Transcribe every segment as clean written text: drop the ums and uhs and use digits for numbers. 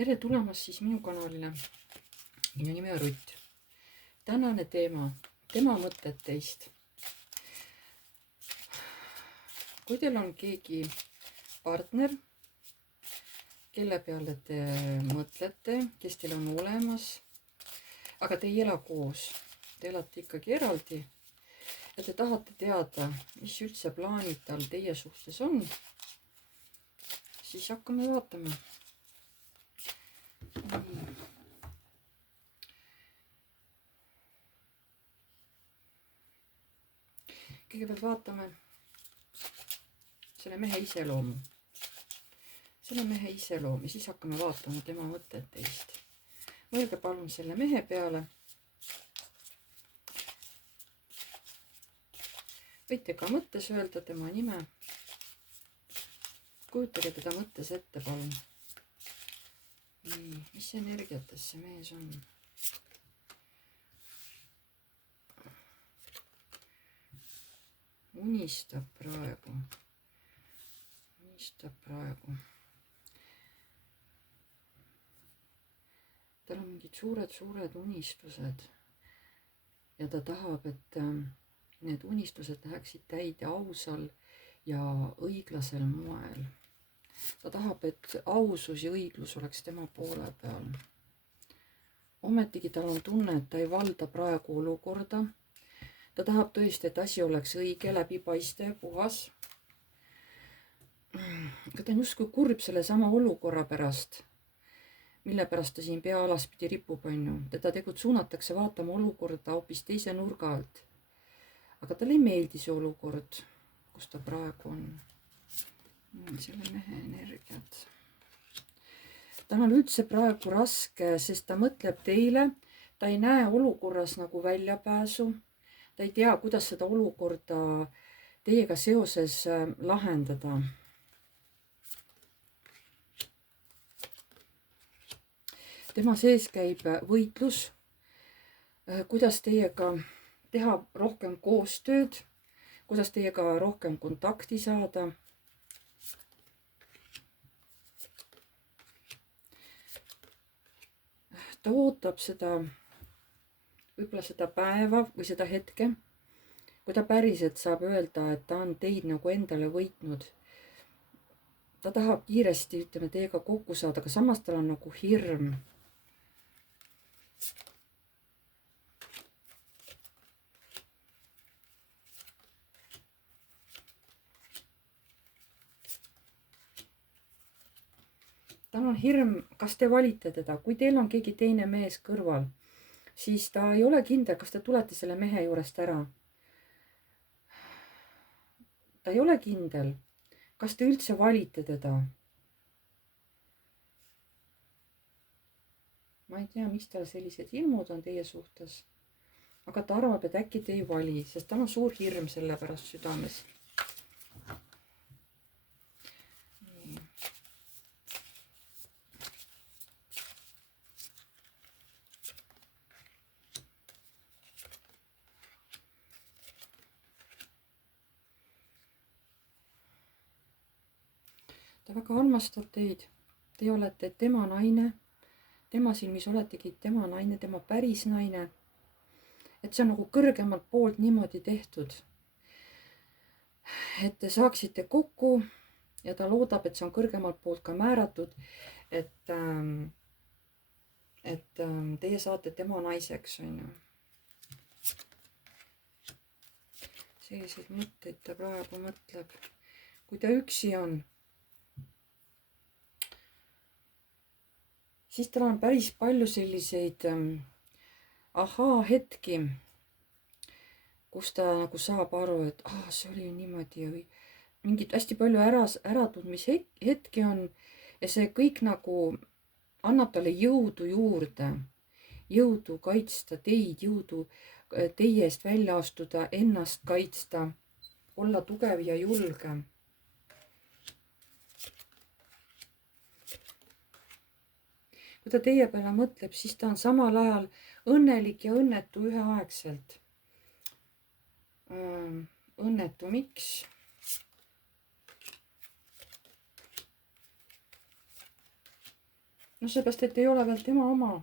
Tere tulemast siis minu kanalile. Minu nimi on Rutt. Tänane teema, tema mõtted teist. Kui teil on keegi partner, kelle peale te mõtlete, kes teil on olemas, aga te ei ela koos, te elate ikkagi eraldi ja te tahate teada, mis üldse plaanid tal teie suhtes on, siis hakkame vaatama. Kõigepealt vaatame selle mehe iseloomu. Selle mehe iseloomi, siis hakkame vaatama tema mõtted teist. Mõelge palun selle mehe peale. Võite ka mõttes öelda tema nime. Kujutage teda mõttes ette, palun. Nii, mis energiates see mees on? Unistab praegu. Tal on mingid suured unistused ja ta tahab, et need unistused läheksid täide ausal ja õiglasel moel. Ta tahab, et ausus ja õiglus oleks tema poole peal. Ometigi tal on tunne, et ta ei valda praegu olukorda. Ta tahab tõesti, et asi oleks õige, läbipaistev, puhas. Aga ta on justkui kurb selle sama olukorra pärast, mille pärast ta siin pea alaspidi ripub, on ju. Teda tegelikult suunatakse vaatama olukorda hoopis teise nurga alt. Aga talle ei meeldi see olukord, kus ta praegu on. Selle mehe energiat. Tal on üldse praegu raske, sest ta mõtleb teile. Ta ei näe olukorras nagu väljapääsu. Ta ei tea, kuidas seda olukorda teiega seoses lahendada. Tema sees käib võitlus, kuidas teiega teha rohkem koostööd, kuidas teiega rohkem kontakti saada. Ta ootab seda, võib-olla seda päeva või seda hetke, kui ta päriselt saab öelda, et ta on teid nagu endale võitnud. Ta tahab kiiresti, ütleme, teiega kokku saada, aga samas tal on nagu hirm. Tal on hirm, kas te valite teda. Kui teil on keegi teine mees kõrval, siis ta ei ole kindel, kas te tulete selle mehe juurest ära. Ta ei ole kindel, kas te üldse valite teda. Ma ei tea, miks tal sellised hirmud on teie suhtes, aga ta arvab, et äkki te ei vali, sest tal on suur hirm selle pärast südames. Ta väga armastab teid. Te olete tema naine. Tema silmis oletegi tema naine, tema päris naine. Et see on nagu kõrgemalt poolt niimoodi tehtud. Et te saaksite kokku ja ta loodab, et see on kõrgemalt poolt ka määratud. Et teie saate tema naiseks, on ju. Selliseid mõtteid ta praegu mõtleb. Kui ta üksi on, siis tal on päris palju selliseid ahaa-hetki, kus ta nagu saab aru, et see oli niimoodi. Mingid hästi palju äratundmishetki on ja see kõik nagu annab talle jõudu juurde. Jõudu kaitsta teid, jõudu teie eest välja astuda, ennast kaitsta, olla tugev ja julge. Kui ta teie peale mõtleb, siis ta on samal ajal õnnelik ja õnnetu üheaegselt. Õnnetu, miks? no seepärast, et ei ole veel tema oma.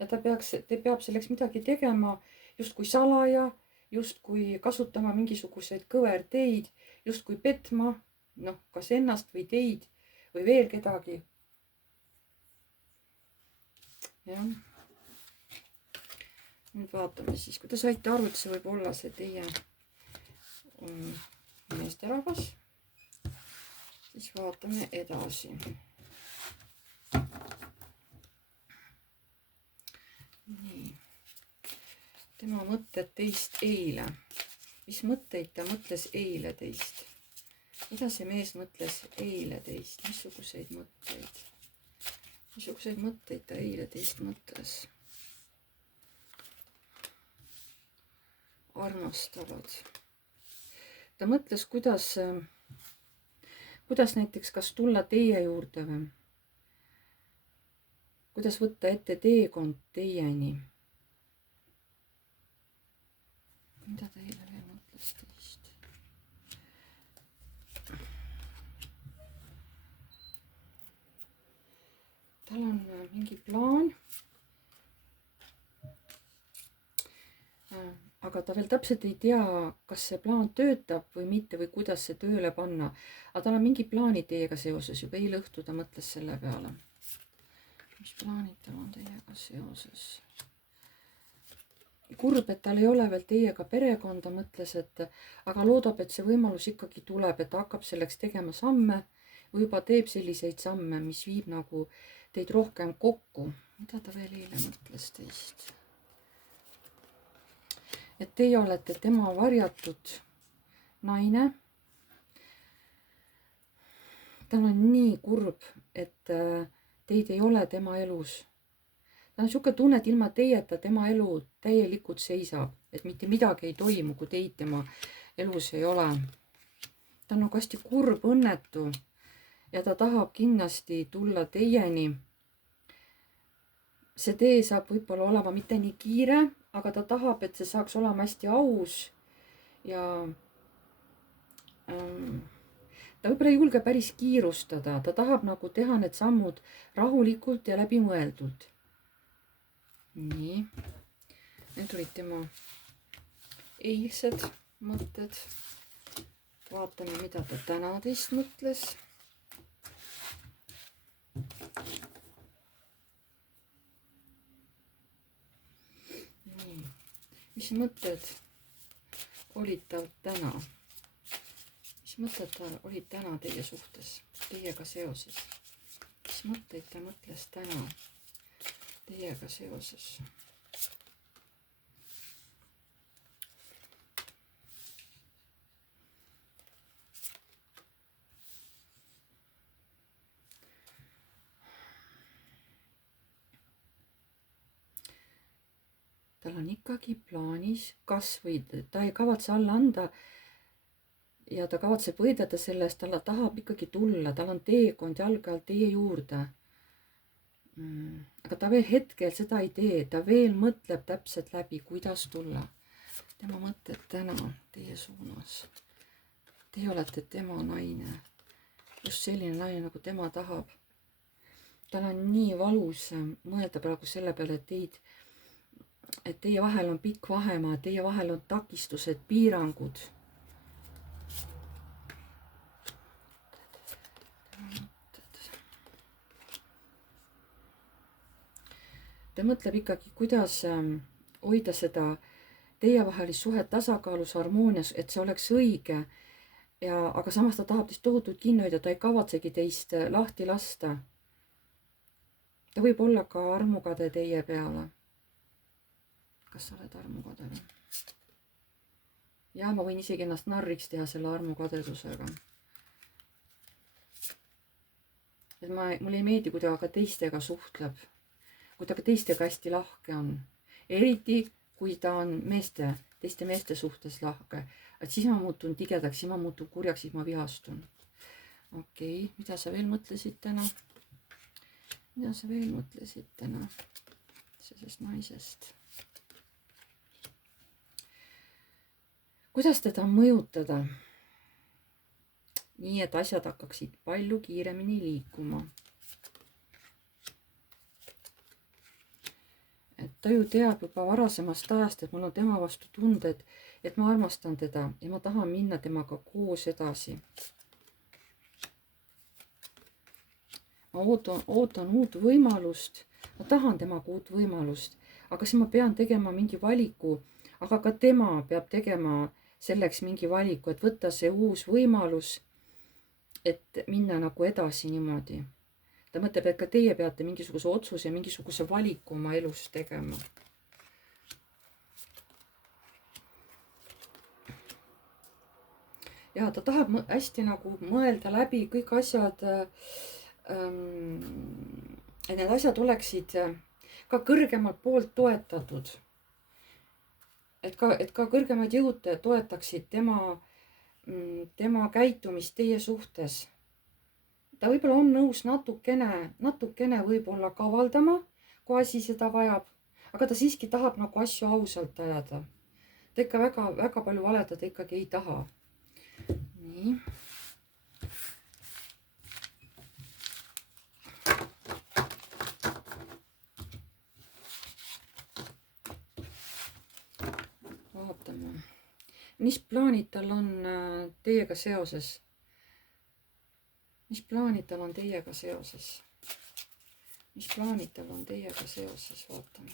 Ja ta peab selleks midagi tegema justkui salaja, justkui kasutama mingisuguseid kõverteid, justkui petma, noh, kas ennast või teid või veel kedagi. jah. nüüd vaatame siis, kui te saite aru, et see võib olla see teie meesterahvas, siis vaatame edasi. nii. tema mõtted teist eile. mis mõtteid ta mõtles eile teist? mida see mees mõtles eile teist? missuguseid mõtteid? missuguseid mõtteid ta eile teist mõtles? armastavad. ta mõtles, kuidas näiteks kas tulla teie juurde või kuidas võtta ette teekond teieni. mida ta eile veel mõtles teist? tal on mingi plaan. aga ta veel täpselt ei tea, kas see plaan töötab või mitte või kuidas see tööle panna. aga tal on mingi plaanid teiega seoses, juba eile õhtu ta mõtles selle peale. mis plaanid tal on teiega seoses? kurb, et tal ei ole veel teiega perekonda, mõtles, et aga loodab, et see võimalus ikkagi tuleb, et ta hakkab selleks tegema samme või juba teeb selliseid samme, mis viib nagu teid rohkem kokku. mida ta veel eile mõtles teist? et teie olete tema varjatud naine. tal on nii kurb, et teid ei ole tema elus. tal on niisugune tunne, et ilma teieta tema elu täielikult seisab, et mitte midagi ei toimu, kui teid tema elus ei ole. ta on nagu hästi kurb, õnnetu ja ta tahab kindlasti tulla teieni. see tee saab võib-olla olema mitte nii kiire, aga ta tahab, et see saaks olema hästi aus ja ta võib-olla ei julge päris kiirustada, ta tahab nagu teha need sammud rahulikult ja läbimõeldult. nii, need olid tema eilsed mõtted. vaatame, mida ta täna teist mõtles. nii, mis mõtted olid tal täna? mis mõtted tal olid täna teie suhtes, teiega seoses? mis mõtteid ta mõtles täna teiega seoses? tal on ikkagi plaanis, kas või ta ei kavatse alla anda ja ta kavatseb võidelda selle eest, ta tahab ikkagi tulla, tal on teekond jalge all teie juurde. aga ta veel hetkel seda ei tee, ta veel mõtleb täpselt läbi, kuidas tulla. tema mõtted täna teie suunas. Teie olete tema naine, just selline naine, nagu tema tahab. tal on nii valus mõelda praegu selle peale, et teie vahel on pikk vahemaa, teie vahel on takistused, piirangud. ta mõtleb ikkagi, kuidas hoida seda teievahelist suhet tasakaalus, harmoonias, et see oleks õige. Aga samas ta tahab teist tohutult kinni hoida, ta ei kavatsegi teist lahti lasta. ta võib olla ka armukade teie peale. kas sa oled armukade või? ja ma võin isegi ennast narriks teha selle armukadedusega. et mulle ei meeldi, kui ta ka teistega suhtleb. kui ta ka teistega hästi lahke on. eriti, kui ta on teiste meeste suhtes lahke. et siis ma muutun tigedaks, siis ma muutun kurjaks, siis ma vihastun. okei, mida sa veel mõtlesid täna? mida sa veel mõtlesid täna sellest naisest? kuidas teda mõjutada? nii, et asjad hakkaksid palju kiiremini liikuma. ta ju teab juba varasemast ajast, et mul on tema vastu tunded, et ma armastan teda ja ma tahan minna temaga koos edasi. ma ootan uut võimalust, ma tahan temaga uut võimalust, aga siis ma pean tegema mingi valiku, aga ka tema peab tegema selleks mingi valiku, et võtta see uus võimalus, et minna nagu edasi niimoodi. ta mõtleb, et ka teie peate mingisuguse otsuse, mingisuguse valiku oma elus tegema. ja ta tahab hästi nagu mõelda läbi kõik asjad, et need asjad oleksid ka kõrgemalt poolt toetatud. Et ka kõrgemad jõud toetaksid tema käitumist teie suhtes. Ta võib-olla on nõus natukene võib-olla kavaldama, kui asi seda vajab, aga ta siiski tahab nagu asju ausalt ajada. Ta ikka väga palju valetada ikkagi ei taha. Nii. Vaatame, mis plaanid tal on teiega seoses? Mis plaanid tal on teiega seoses? Mis plaanid tal on teiega seoses? Vaatame.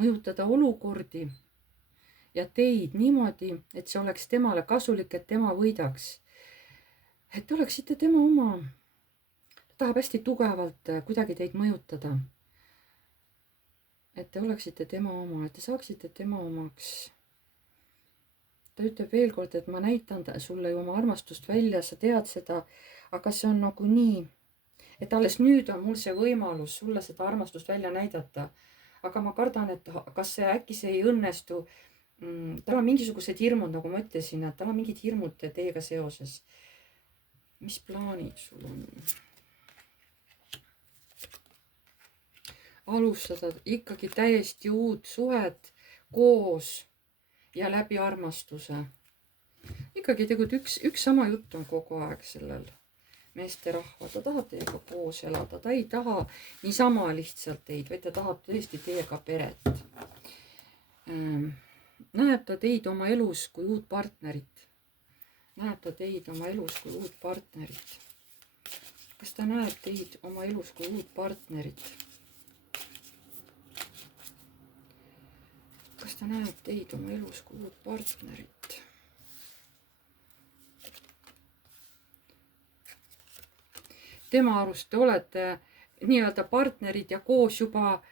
Mõjutada olukordi ja teid niimoodi, et see oleks temale kasulik, et tema võidaks. Et te oleksite tema oma. Ta tahab hästi tugevalt kuidagi teid mõjutada. Et te oleksite tema oma, et te saaksite tema omaks. Ta ütleb veel kord, et ma näitan sulle ju oma armastust välja, sa tead seda, aga see on nagu nii, et alles nüüd on mul see võimalus sulle seda armastust välja näidata. Aga ma kardan, et kas äkki see ei õnnestu. Tal on mingisugused hirmud, nagu ma ütlesin, et tal on mingid hirmud teiega seoses. Mis plaanid sul on? Alustada ikkagi täiesti uut suhet koos ja läbi armastuse. Ikkagi tegelikult üks sama jutt on kogu aeg sellel meesterahva. Ta tahab teiega koos elada. Ta ei taha niisama lihtsalt teid, vaid ta tahab tõesti teiega peret. Näeb ta teid oma elus kui uut partnerit. Näeb ta teid oma elus kui uut partnerit. Kas ta näeb teid oma elus kui uut partnerit? Kas ta näeb teid oma elus kui uut partnerit? Tema arust te olete nii-öelda partnerid ja koos juba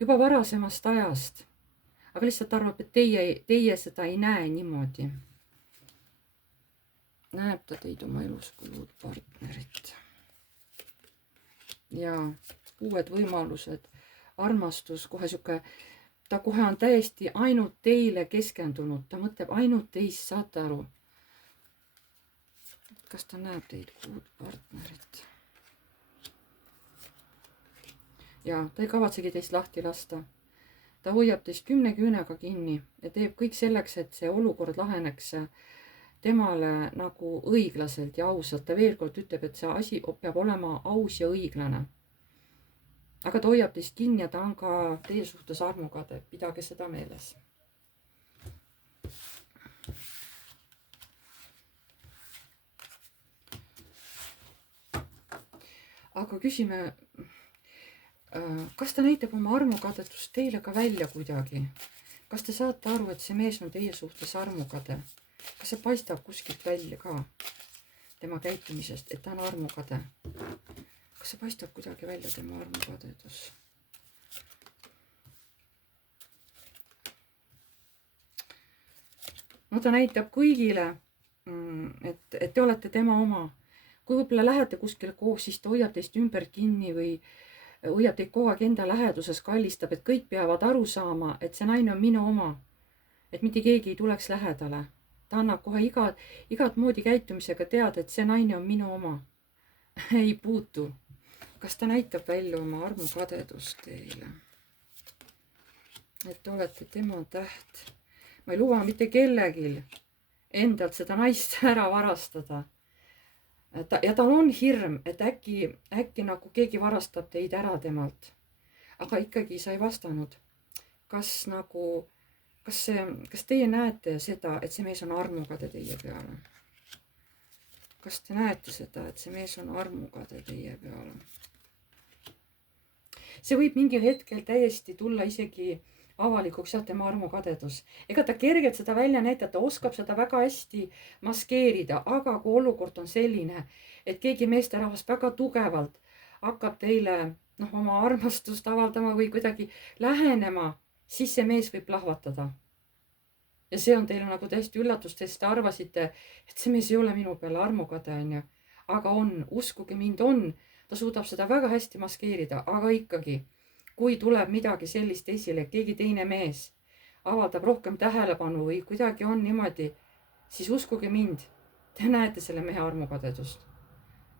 varasemast ajast. Aga lihtsalt arvab, et teie seda ei näe niimoodi. Näeb ta teid oma elus kui uut partnerit. Ja uued võimalused, armastus, kohe siuke, ta kohe on täiesti ainult teile keskendunud. Ta mõtleb ainult teist, saate aru. Kas ta näeb teid kui uut partnerit? Ja ta ei kavatsegi teist lahti lasta. Ta hoiab teist 10 küünega kinni ja teeb kõik selleks, et see olukord laheneks temale nagu õiglaselt ja ausalt. Ta veel kord ütleb, et see asi peab olema aus ja õiglane. Aga ta hoiab teist kinni ja ta on ka teie suhtes armukade. Pidage seda meeles. Aga küsime, kas ta näitab oma armukadetust teile ka välja kuidagi? Kas te saate aru, et see mees on teie suhtes armukade? Kas see paistab kuskilt välja ka tema käitumisest, et ta on armukade? Kas see paistab kuidagi välja tema armukadedus? No ta näitab kõigile, et te olete tema oma. Kui võib-olla lähete kuskile koos, siis ta hoiab teist ümber kinni või hoiab teid kogu aeg enda läheduses, kallistab, et kõik peavad aru saama, et see naine on minu oma. Et mitte keegi ei tuleks lähedale. ta annab kohe igat moodi käitumisega teada, et see naine on minu oma. ei puutu. Kas ta näitab välja oma armukadedust teile? Et olete tema täht. Ma ei luba mitte kellegil endalt seda naist ära varastada. Ja tal on hirm, et äkki nagu keegi varastab teid ära temalt. Aga ikkagi sa ei vastanud. Kas teie näete seda, et see mees on armukade teie peale? Kas te näete seda, et see mees on armukade teie peale? See võib mingil hetkel täiesti tulla isegi avalikuks tema armukadedus. Ega ta kergelt seda välja näidata, oskab seda väga hästi maskeerida, aga kui olukord on selline, et keegi meesterahvas väga tugevalt hakkab teile oma armastust avaldama või kuidagi lähenema, siis see mees võib plahvatada. Ja see on teile nagu täiesti üllatus, sest te arvasite, et see mees ei ole minu peale armukade, onju. Aga on, uskuge mind, on. Ta suudab seda väga hästi maskeerida, aga ikkagi, kui tuleb midagi sellist esile, keegi teine mees avaldab rohkem tähelepanu või kuidagi on niimoodi, siis uskuge mind, te näete selle mehe armukadedust.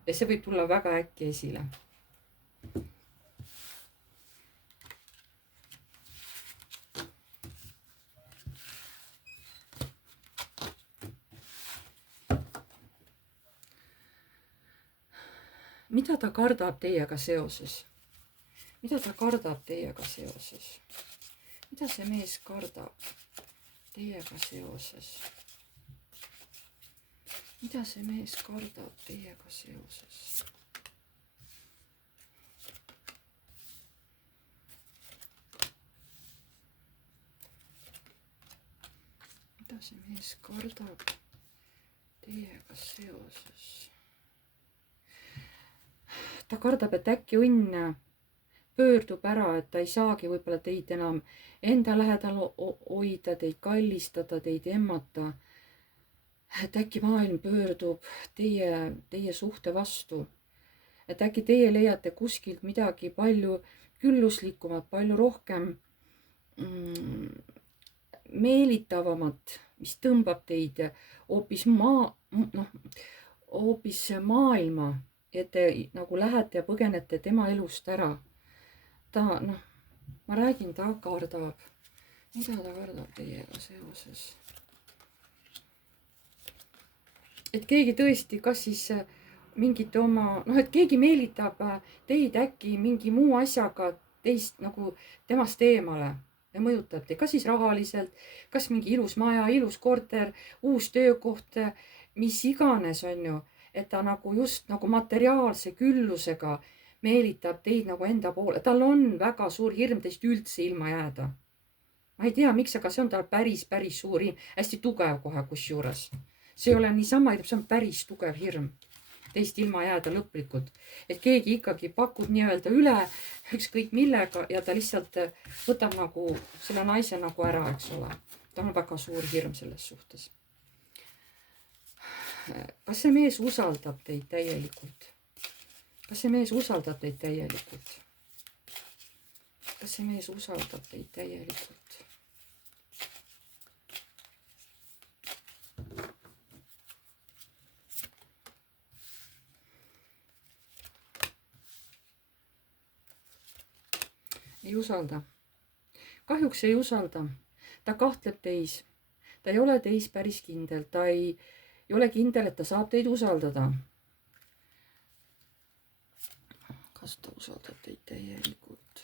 Ja see võib tulla väga äkki esile. Mida ta kardab teiega seoses? Mida ta kardab teiega seoses? Mida see mees kardab teiega seoses? Mida see mees kardab teiega seoses? Mida see mees kardab teiega seoses? Ta kardab, et äkki õnn pöördub ära, et ta ei saagi võib-olla teid enam enda lähedal hoida, teid kallistada, teid emmata. Et äkki maailm pöördub teie suhte vastu. Et äkki teie leiate kuskilt midagi palju külluslikumat, palju rohkem meelitavamat, mis tõmbab teid hoopis maailma, et te nagu lähete ja põgenete tema elust ära. Ma räägin, ta kardab. Mida ta kardab teiega seoses? Et keegi tõesti, kas siis mingite oma, et keegi meelitab teid äkki mingi muu asjaga teist nagu temast eemale ja mõjutab teid, kas siis rahaliselt, kas mingi ilus maja, ilus korter, uus töökoht, mis iganes on ju, et ta nagu just nagu materiaalse küllusega meelitab teid nagu enda poole. Tal on väga suur hirm teist üldse ilma jääda. Ma ei tea, miks, aga see on tal päris suur hirm, hästi tugev kohe kusjuures. See ei ole niisama, see on päris tugev hirm teist ilma jääda lõplikult. Et keegi ikkagi pakub nii-öelda üle ükskõik millega ja ta lihtsalt võtab nagu selle naise nagu ära, eks ole. Tal on väga suur hirm selles suhtes. Kas see mees usaldab teid täielikult? Kas see mees usaldab teid täielikult? Kas see mees usaldab teid täielikult? Ei usalda. Kahjuks ei usalda. Ta kahtleb teis. Ta ei ole teis päris kindel. Ta ei ole kindel, et ta saab teid usaldada. Kas ta usaldab teid täielikult?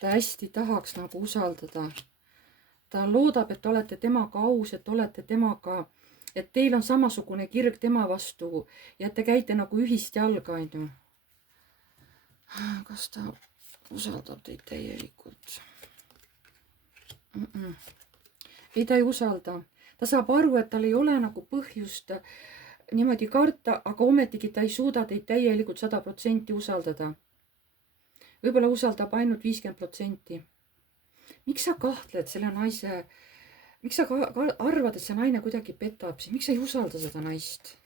Ta hästi tahaks nagu usaldada. Ta loodab, et olete temaga aus, et olete temaga, et teil on samasugune kirg tema vastu ja et te käite nagu ühist jalga, on ju. Kas ta usaldab teid täielikult? Ei, ta ei usalda. Ta saab aru, et tal ei ole nagu põhjust niimoodi karta, aga ometigi ta ei suuda teid täielikult 100% usaldada. Võib-olla usaldab ainult 50%. Miks sa kahtled selle naise? Miks sa arvad, et see naine kuidagi petab? Miks sa ei usalda seda naist?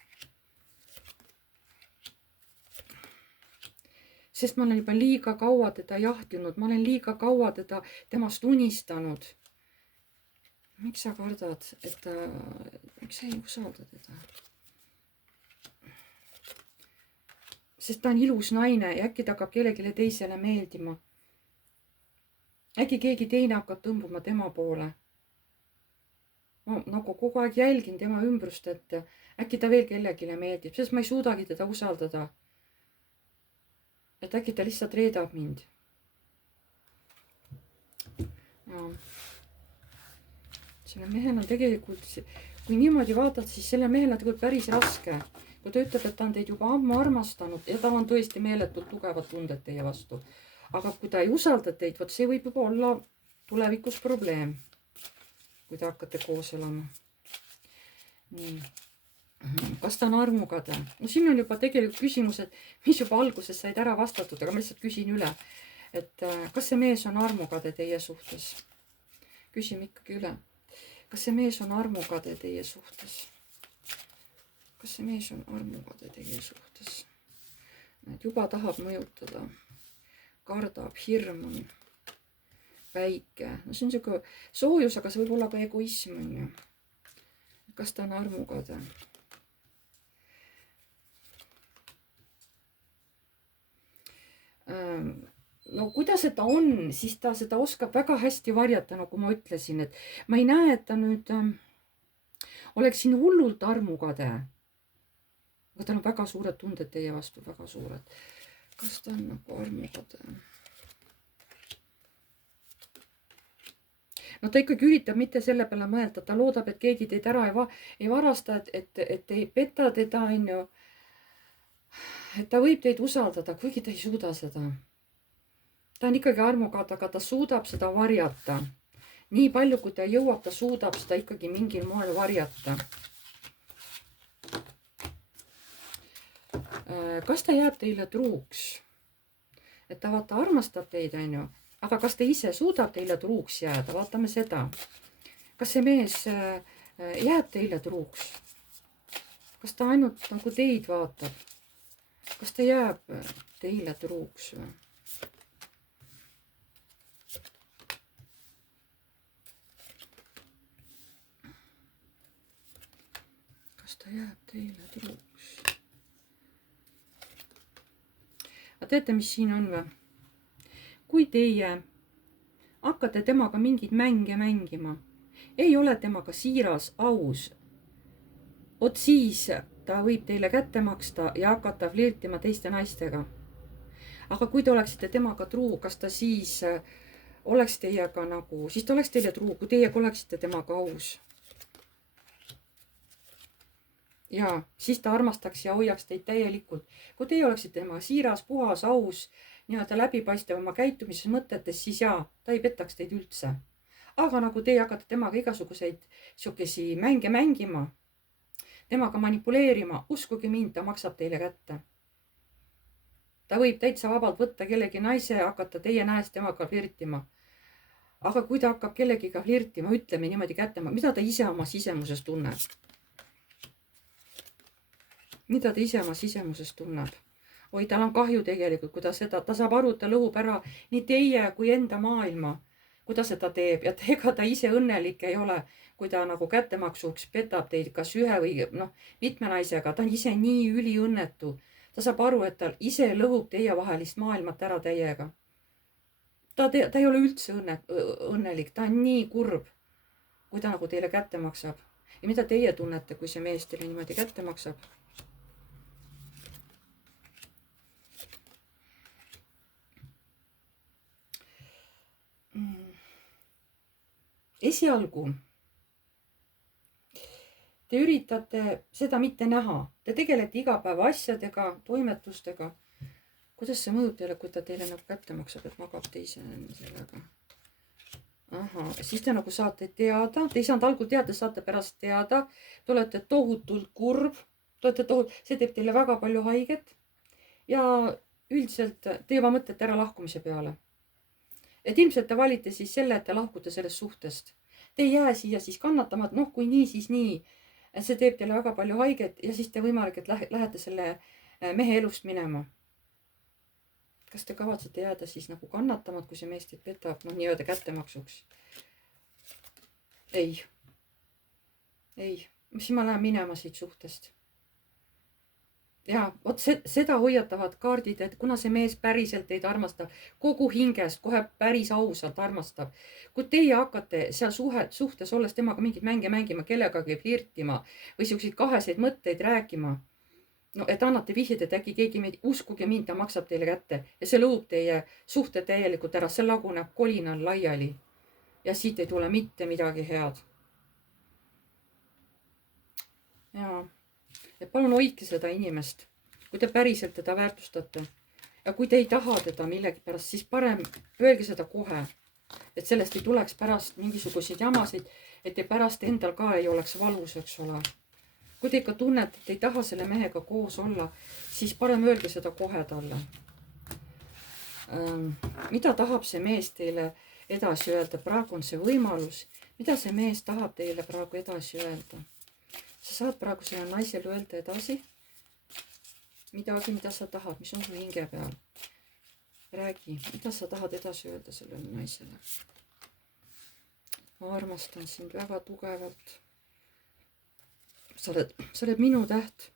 Sest ma olen juba liiga kaua teda jahtinud. Ma olen liiga kaua temast unistanud. miks sa kardad, et ta, miks sa ei usalda teda? Sest ta on ilus naine ja äkki ta hakkab kellelegi teisele meeldima. Äkki keegi teine hakkab tõmbuma tema poole. Ma nagu kogu aeg jälgin tema ümbrust, et äkki ta veel kellegile meeldib, sest ma ei suudagi teda usaldada. Et äkki ta lihtsalt reedab mind. Ja. Selle mehel on tegelikult, kui niimoodi vaatad, siis selle mehel on tegelikult päris raske. Kui ta ütleb, et ta on teid juba ammu armastanud ja tal on tõesti meeletult tugevad tunded teie vastu. Aga kui ta ei usalda teid, võt see võib juba olla tulevikus probleem, kui te hakkate koos elama. Nii. Kas ta on armukade? No siin on juba tegelikult küsimused, mis juba alguses said ära vastatud, aga ma lihtsalt küsin üle. Et kas see mees on armukade teie suhtes? Küsime ikkagi üle. Kas see mees on armukade teie suhtes? Kas see mees on armukade teie suhtes? Näed, juba tahab mõjutada. Kardab, hirm on väike. No see on siuke soojus, aga see võib olla ka egoism. On ju. Kas ta on armukade? No kuidas ta on, siis ta seda oskab väga hästi varjata, nagu ma ütlesin, et ma ei näe, et ta nüüd oleks siin hullult armukade. Aga tal on väga suured tunded teie vastu, väga suured. Kas ta on nagu armukade? No ta ikkagi üritab mitte selle peale mõelda, ta loodab, et keegi teid ära ei varasta, et ei peta teda, on ju. Et ta võib teid usaldada, kuigi ta ei suuda seda. Ta on ikkagi armukade, aga ta suudab seda varjata. Nii palju, kui ta jõuab, ta suudab seda ikkagi mingil moel varjata. Kas ta jääb teile truuks? Et ta vaata armastab teid, on ju. Aga kas ta ise suudab teile truuks jääda? Vaatame seda. Kas see mees jääb teile truuks? Kas ta ainult nagu teid vaatab? Kas ta jääb teile truuks? Kas ta jääb teile truuks? Teate, mis siin on või? Kui teie hakkate temaga mingeid mänge mängima, ei ole temaga siiras, aus, ot siis ta võib teile kätte maksta ja hakata flirtima teiste naistega. Aga kui te oleksite temaga truu, kas ta siis oleks teiega nagu, siis ta oleks teile truu, kui teiega oleksite temaga aus. Ja siis ta armastaks ja hoiaks teid täielikult. Kui teie oleksite tema siiras, puhas, aus, nii-öelda läbipaistev oma käitumises mõtetes, siis jaa, ta ei petaks teid üldse. Aga nagu teie hakkate temaga igasuguseid siukesi mänge mängima, temaga manipuleerima, uskuge mind, ta maksab teile kätte. Ta võib täitsa vabalt võtta kellegi naise ja hakata teie näest temaga flirtima. Aga kui ta hakkab kellegiga flirtima, ütleme niimoodi kätte, mida ta ise oma sisemuses tunneb? Mida ta ise oma sisemuses tunneb? Oi, tal on kahju tegelikult, kui ta saab aru, ta lõhub ära nii teie kui enda maailma, kui ta seda teeb. Ja ega ta ise õnnelik ei ole, kui ta nagu kättemaksuks petab teid kas ühe või mitme naisega. Ta on ise nii üliõnnetu. Ta saab aru, et ta ise lõhub teie vahelist maailmat ära täiega. Ta ei ole üldse õnnelik. Ta on nii kurb, kui ta nagu teile kätte maksab. Ja mida teie tunnete, kui see mees teile niimoodi kätte maksab? Esialgu te üritate seda mitte näha. Te tegelete igapäeva asjadega, toimetustega. Kuidas see mõjub teile, kui ta teile nagu kätte maksab, et magab teise sellega? Aha, siis te nagu saate teada. Te ei saanud algul teada, saate pärast teada. Te olete tohutult kurb. See teeb teile väga palju haiget. Ja üldiselt te juba mõtlete ära lahkumise peale. Et ilmselt te valite siis selle, et te lahkute sellest suhtest. Te ei jää siia siis kannatama, et kui nii, siis nii. Et see teeb teile väga palju haiget ja siis te võimalik, et lähete selle mehe elust minema. Kas te kavatsete jääda siis nagu kannatama, kui see mees teid petab, nii-öelda kättemaksuks? Ei, ei, siis ma lähen minema siit suhtest. Ja vot seda hoiatavad kaardid, et kuna see mees päriselt teid armastab, kogu hingest, kohe päris ausalt armastab. Kui teie hakkate seal suhtes olles temaga mingeid mänge mängima, kellegagi flirtima või siukseid kaheseid mõtteid rääkima, no et annate vihjeid, et äkki keegi meid, uskuge mind, ta maksab teile kätte ja see lõhub teie suhte täielikult ära, see laguneb kolinal laiali. Ja siit ei tule mitte midagi head. Ja et palun hoidke seda inimest, kui te päriselt teda väärtustate. Ja kui te ei taha teda millegipärast, siis parem öelge seda kohe, et sellest ei tuleks pärast mingisuguseid jamasid, et te pärast endal ka ei oleks valus, eks ole. Kui te ikka tunnete, et ei taha selle mehega koos olla, siis parem öelge seda kohe talle. Mida tahab see mees teile edasi öelda? Praegu on see võimalus. Mida see mees tahab teile praegu edasi öelda? Sa saad praegu selle naisele öelda edasi midagi, mida sa tahad, mis on su hinge peal. Räägi, mida sa tahad edasi öelda sellele naisele? Ma armastan sind väga tugevalt. Sa oled minu täht.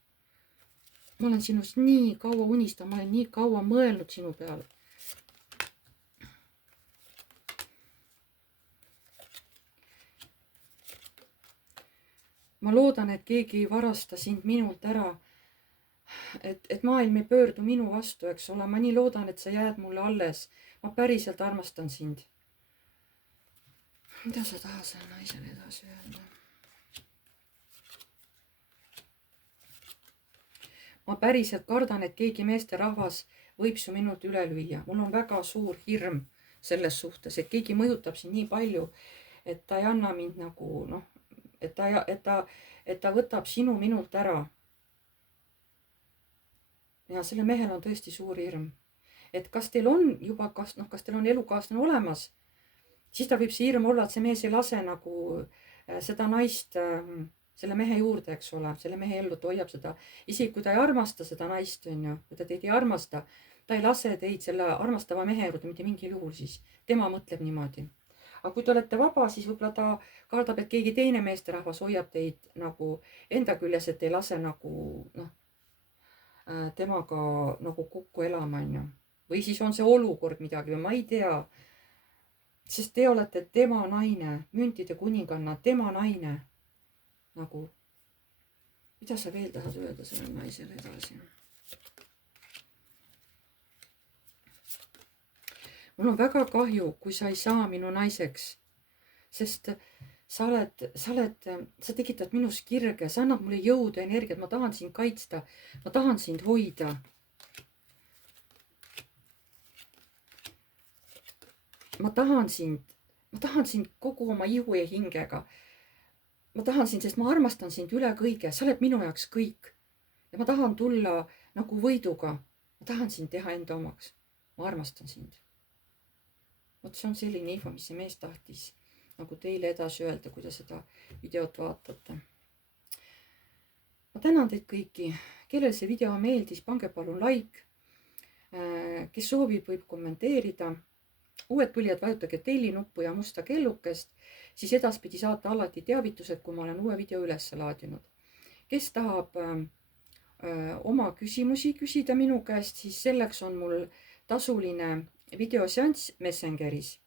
Ma olen sinust nii kaua unistanud, ma olen nii kaua mõelnud sinu peale. Ma loodan, et keegi ei varasta sind minult ära. Et maailm ei pöördu minu vastu, eks ole. Ma nii loodan, et sa jääd mulle alles. Ma päriselt armastan sind. Mida sa tahad selle naisele edasi öelda? Ma päriselt kardan, et keegi meesterahvas võib su minult üle lüüa. Mul on väga suur hirm selles suhtes, et keegi mõjutab sind nii palju, et ta ei anna mind nagu, noh, et ta võtab sinu minult ära. Ja selle mehel on tõesti suur hirm. Et kas teil on juba, kas teil on elukaaslane olemas, siis ta võib see hirm olla, et see mees ei lase nagu seda naist selle mehe juurde, eks ole, selle mehe ellu, ta hoiab seda. Isegi kui ta ei armasta seda naist, on ju, kui ta teid ei armasta, ta ei lase teid selle armastava mehe juurde mitte mingil juhul siis. Tema mõtleb niimoodi. Aga kui te olete vaba, siis võib-olla ta kardab, et keegi teine meesterahvas hoiab teid nagu enda küljes, et ei lase nagu, noh, temaga nagu kokku elama, on ju. Või siis on see olukord midagi või ma ei tea. Sest te olete tema naine, müntide kuninganna, tema naine. Nagu, mida sa veel tahad öelda selle naisele edasi? Mul on väga kahju, kui sa ei saa minu naiseks, sest sa tekitad minus kirge, sa annad mulle jõudu, energiat, ma tahan sind kaitsta, ma tahan sind hoida. Ma tahan sind kogu oma ihu ja hingega. Ma tahan sind, sest ma armastan sind üle kõige, sa oled minu jaoks kõik. Ja ma tahan tulla nagu võiduga, ma tahan sind teha enda omaks, ma armastan sind. Vot see on selline info, mis see mees tahtis nagu teile edasi öelda, kui te seda videot vaatate. Ma tänan teid kõiki. Kellel see video meeldis, pange palun like. Kes soovib, võib kommenteerida. Uued tulijad vajutage telli nuppu ja musta kellukest, siis edaspidi saate alati teavitused, kui ma olen uue video üles laadinud. Kes tahab oma küsimusi küsida minu käest, siis selleks on mul tasuline videoseanss Messengeris.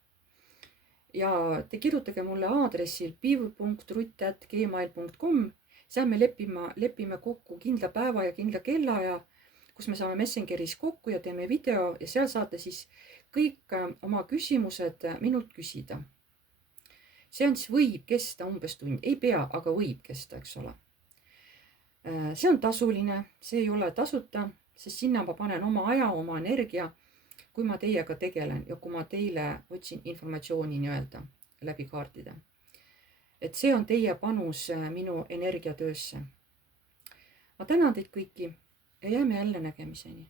Ja te kirjutage mulle aadressil piv.rutt@gmail.com. Seal me lepime kokku kindla päeva ja kindla kellaaja, kus me saame Messengeris kokku ja teeme video ja seal saate siis kõik oma küsimused minult küsida. Seanss võib kesta umbes tund, ei pea, aga võib kesta, eks ole. See on tasuline, see ei ole tasuta, sest sinna ma panen oma aja, oma energia, kui ma teiega tegelen ja kui ma teile otsin informatsiooni nii-öelda läbi kaartide. Et see on teie panus minu energiatöösse. Ma tänan teid kõiki ja jääme jälle nägemiseni.